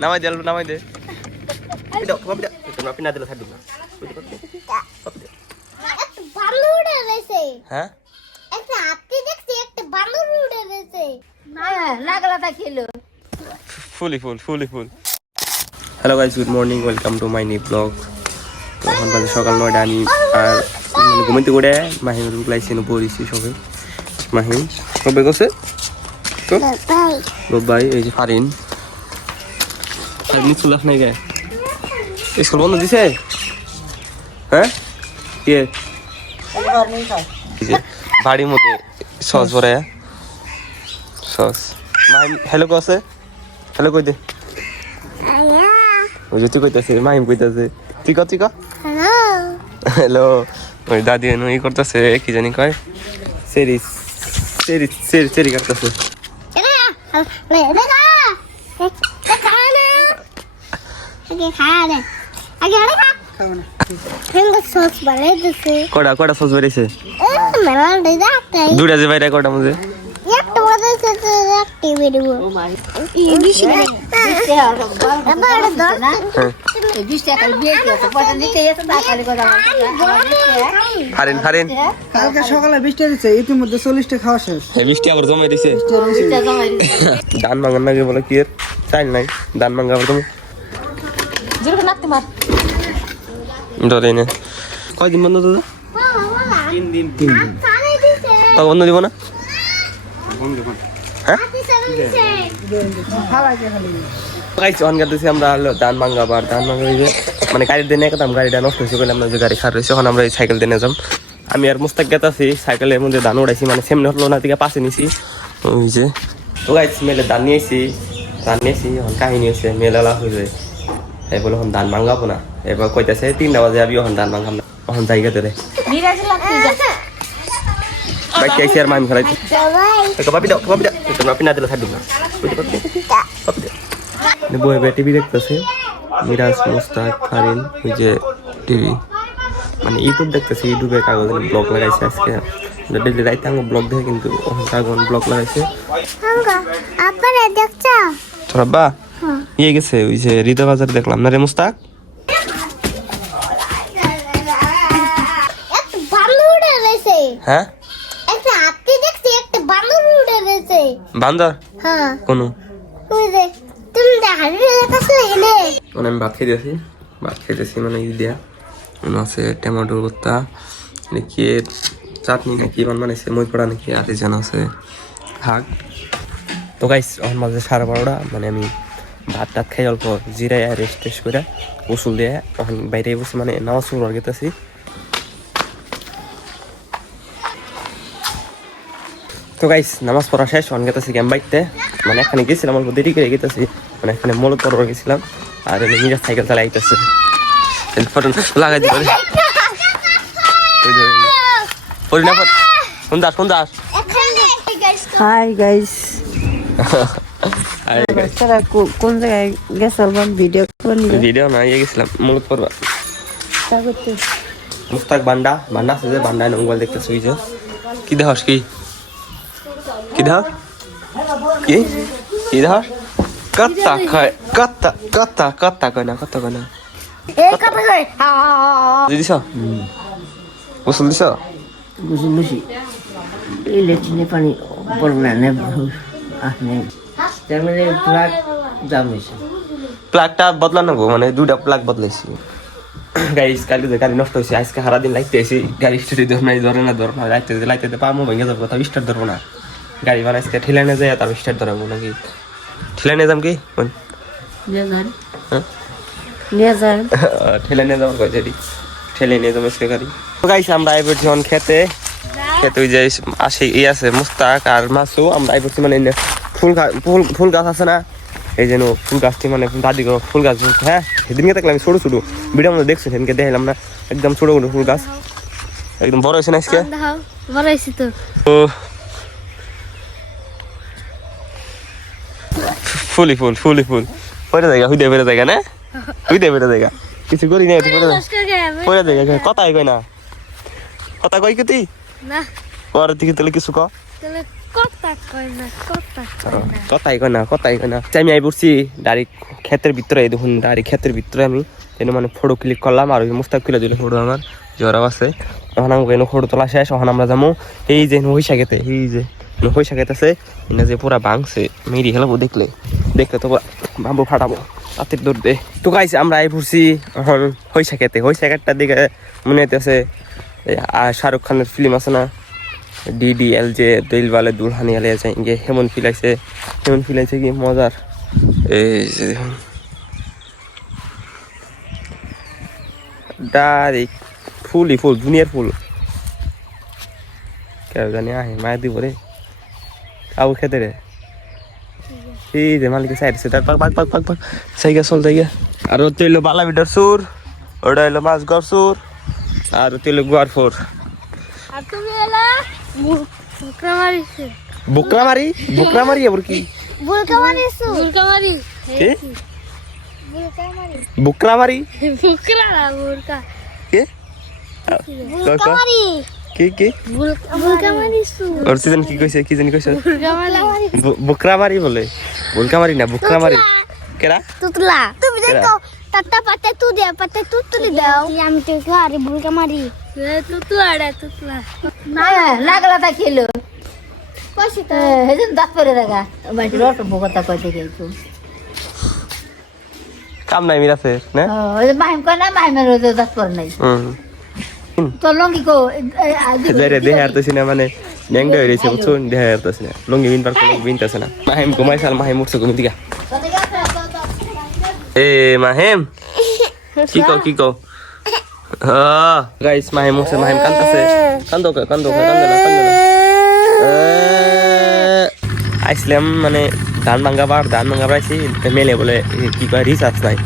নামাই দে আলু নামাই দে তোমরা পিনা দিলে থাকবে না হ্যাঁ একটা হাতি দেখছি একটা বানর উড়ে গেছে না লাগলাটা খেলো ফুলি ফুল hello guys good morning welcome to my new blog তো এখন বাজে সকাল 9টা আমি আর ঘুমাইতে করে মাহিম রুকলাইছি পড়েছি সবে মাহিম সবে গেছে তো বাই এই যে ফারিন এমনি চুলাস নাই গায়ে স্কুল বন্ধ দিছে হ্যাঁ কে বাড়ির মধ্যে সস ভরে সস মাহিম হ্যালো কছে হ্যালো কই দে ওই যে তুই কইতাছে মাহিম কইতাছে তুই ক হ্যালো হ্যালো ওই দাদি এনে ই করতেছে কি জানি কয় সেরি সেরি সেরি সেরি কাটতেছে কটা সস বেরিয়েছে দুটা যে বাইরে কটা মধ্যে সকালে 20টা দিচ্ছে ইতিমধ্যে 40টা খাওয়া শেষ 20টা আবার জমা দিছে ধান ভাঙার নাকি বলে কি চাইল নাই ধান ভাঙা আবার তুমি ধরে নে কয়দিন বন্ধ দাদা 3 দিন বন্ধ দিব না হ্যাঁ আমরা ধান ভাঙাবার ধান ভাঙা মানে গাড়ি দিয়ে একদম গাড়িটা নষ্ট হয়েছে বলে আমরা যে গাড়ি খারাপ হয়েছে এখন আমরা এই সাইকেল দিয়ে যাম আমি আর মুস্তাক গেতাছি সাইকেলের মধ্যে ধান উড়াইছি মানে সেমনি হলো না দিকে পাশে নিছি ওই যে তো গাইছি মেলে ধান নিয়েছি এখন কাহিনী হয়েছে মেলা হয়ে যায় তাই বলে এখন ধান ভাঙাবো না এবার কইতাছে 3টা বাজে আমি এখন ধান ভাঙাম না এখন জায়গা দেবে বাইক চাইছি আর মাইম খেলাইছি পাপি দাও তোমরা পিনা দিলে থাকবে না বই টিভি দেখতেছে মিরাজ মুস্তাক ফারিন ওই যে টিভি মানে ইউটিউব দেখতেছে ইউটিউবে কাগজে ব্লগ লাগাইছে আজকে ডেলি রাইতে আমি ব্লগ দেখে কিন্তু কাগজ ব্লগ লাগাইছে তোরা বা ইয়ে গেছে ওই যে হৃদয় বাজার দেখলাম না রে মুস্তাক হ্যাঁ বান্দর কোন মানে আমি ভাত খেতেছি মানে ই দেয়া আছে টমেটোর ভর্তা নাকি চাটনি নাকি বানাইছে মই পড়া নাকি আর যেন আছে শাক তো গাইস এখন মাঝে 12:30 মানে আমি ভাত টাত খাই অল্প জিরাই আর রেস্ট টেস্ট করে ওষুধ দিয়ে এখন বাইরে বসে মানে নামাজ শুরু করে গেতেছি তো গাইস নামাজ পড়া শেষ অন গেতেছি গেম বাইতে মানে এখানে গেছিলাম অল্প দেরি করে গেতেছি মানে এখানে মূলত পড়া গেছিলাম আর নিজের সাইকেল চালাই আইতেছে লাগাই দিল কোন দাস হাই গাইস তারা কোন জায়গায় গেছিলাম ভিডিও না ইয়ে গেছিলাম মূলত পড়বা মুস্তাক বান্ডা আছে যে বান্ডায় মোবাইল দেখতেছে ওই যে কি দেখাস কি দেখ কি দেখাস কাত্তা খায় কাত্তা কয় না দিছ গোসল দিছ বুঝি ইলেকট্রিনে পানি পড়বে না আপনি মানে প্লাগ জাম হয়েছে প্লাগটা বদলানো মানে 2টা প্লাগ বদলাইছি গাইস কালকে যে গাড়ি নষ্ট হয়েছে আজকে সারাদিন লাইতে এসে গাড়ি স্টার্ট ধরে না লাইতে পামো ভেঙে যাবো কোথাও স্টার্ট ধরবো না গাড়ি বানাইছে ঠেলে নিয়ে যায় তারপর স্টার্ট ধরাবো নাকি ঠেলে নিয়ে যাম কি ঠেলে নিয়ে যাবো ঠেলে নিয়ে যাবো আজকে গাড়ি গাইস আমরা আইবছি এখন খেতে ওই যে আসে আছে মুস্তাক আর মাসু আমরা আইবছি মানে ফুল গাছ আছে না এই যেন ফুল গাছটি মানে দাদি ফুল গাছ হ্যাঁ সেদিনকে দেখলাম ছোট ভিডিওর মধ্যে দেখছো সেদিনকে দেখাইলাম না একদম ছোট ফুল গাছ একদম বড় হয়েছে না আজকে তো ফুলি ফুল পরে জায়গা হুইদে বেড়ে জায়গা না কিছু করি না পরে জায়গা কথাই কই না কথা কই কি তুই পরে থেকে তাহলে কিছু কথাই কয় না আমি আই পড়ছি ডাইরেক্ট ক্ষেতের ভিতরে দেখুন ডাইরেক্ট ক্ষেতের ভিতরে আমি মানে ফটো ক্লিক করলাম আর মুস্তাক তুলে দিল ফটো আমার জরাব আছে তখন আমাকে ফটো তোলা শেষ তখন আমরা যাবো এই যে হইসা খেতে এই যে হইসা খেতেছে এনে যে পুরা ভাঙছে মেরি খেলাবো দেখলে তো বাম্বু ফাটাবো রাতের দৌড় দে তো গাইছে আমরা আই পড়ছি এখন হইসা খেতে হইসা খেতটার দিকে মনে হইতেছে শাহরুখ খানের ফিল্ম আছে না DDL যে দিল वाले दुल्हनिया ले जाएंगे হেমন ফিলাইছে কি মজার এই যে দেখুন ডাইরেক্ট ফুল দুনিয়ার ফুল কেউ জানি আহে মায়ের দিব রে কাউ খেতে রে এই যে মালিকের সাইড সে তার পাক সাইগা চল যাইগা আর ওতে হইলো বালাবিটার সুর ওটা হইলো মাছগড় সুর আর ওতে হইলো গুয়ার ফোর আর তুমি এলা বুকরামারি আবার কি বুলকামারি কে বুকরামারি কে কে ওর সিজন কি কইছে কি জানি কইছে বুকরামারি বলে বুলকামারি না বুকরামারি কেরা তুতলা তুমি দেখো টাটা পাতে তু দে পাতে তু তুলি দাও আমি তো ঘরে বুলকামারি তুতলা না লাগলা তা খেলো কষি তো হেজন দাঁত পরে দেখা বাড়ি রট বগতা কই দেখেছো কাম নাই মিরাছে না ওই মাহিম কয় না মাহিমের দাঁত পরে নাই তো লঙ্গি কো দেহে হারতেছি না মানে ব্যাংক হয়ে রয়েছে বুঝছো দেহে হারতেছি না লঙ্গি বিন পার কোনো বিনতেছে না মাহিম ঘুমাইছাল মাহিম উঠছে ঘুম দিকা এ মাহিম কি কও গাইস মাহিম উঠছে মাহিম কান্দতেছে কান্দো না আইসলাম মানে ধান ভাঙ্গাবার আইসি মেলে বলে কি কয় রিচার্জ নাই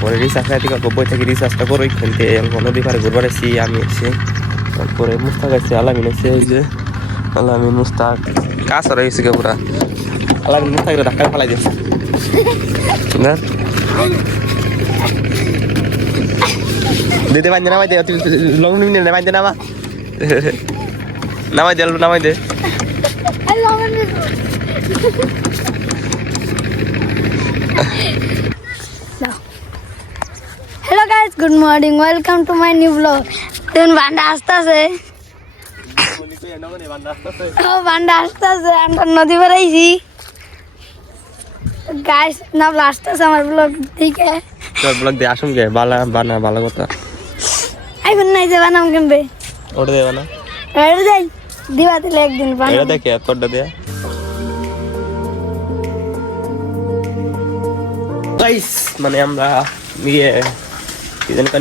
পরে রিচার্জ নাই থেকে বই থেকে রিচার্জটা করে ওইখানতে নদী পারে ঘুরবার আসি আমি এসে তারপরে মুস্তাক আছে আলামিন আছে এই যে আলামিন মুস্তাক কাজ আর হয়েছে কে পুরা আলামিন মুস্তাকরে ধাক্কা ফেলাই দিচ্ছে না দিতে পারছি নামাই দে লং নিয়ে নামাই দে নামাই দে hello guys good morning welcome to my new blog দেখুন বান্ডা আসতেছে আমরা নদী বেড়াইছি গাইস না আসতেছে আমার ব্লগ দিকে তোর ব্লগ দিয়ে আসুন গে ভালো কথা আইফোন নাই যে বানাম কিনবে ওটা দেবা না এটা যাই দিবা দিলে একদিন বানাম এটা দেখে তোরটা দেয়া গাইস মানে আমরা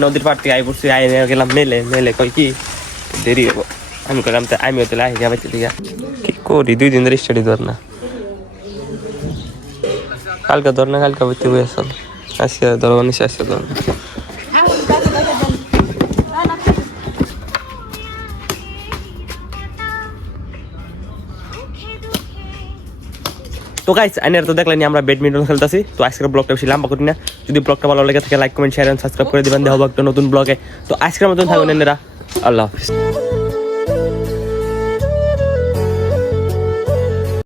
নদীর পাড় থেকে আই পড়ছি গেলাম মেলে কই কি দেরি হবো আমি করলাম তো আমিও তো আই যাবে কি করি 2 দিন ধরে স্টাডি ধর না কালকে বইতে বই আসল আজকে ধরবো নিচে আজকে ধর তো গাইস আইনের তো দেখলেন আমরা ব্যাডমিন্টন খেলতেছি তো আজকের ব্লগটা বেশি লম্বা করি না যদি ব্লগটা ভালো লাগে থাকে like comment share and subscribe করে দিবেন দেখা হবে একটা নতুন ব্লগে তো আজকের মতন থাকুন এনারা আল্লাহ হাফিজ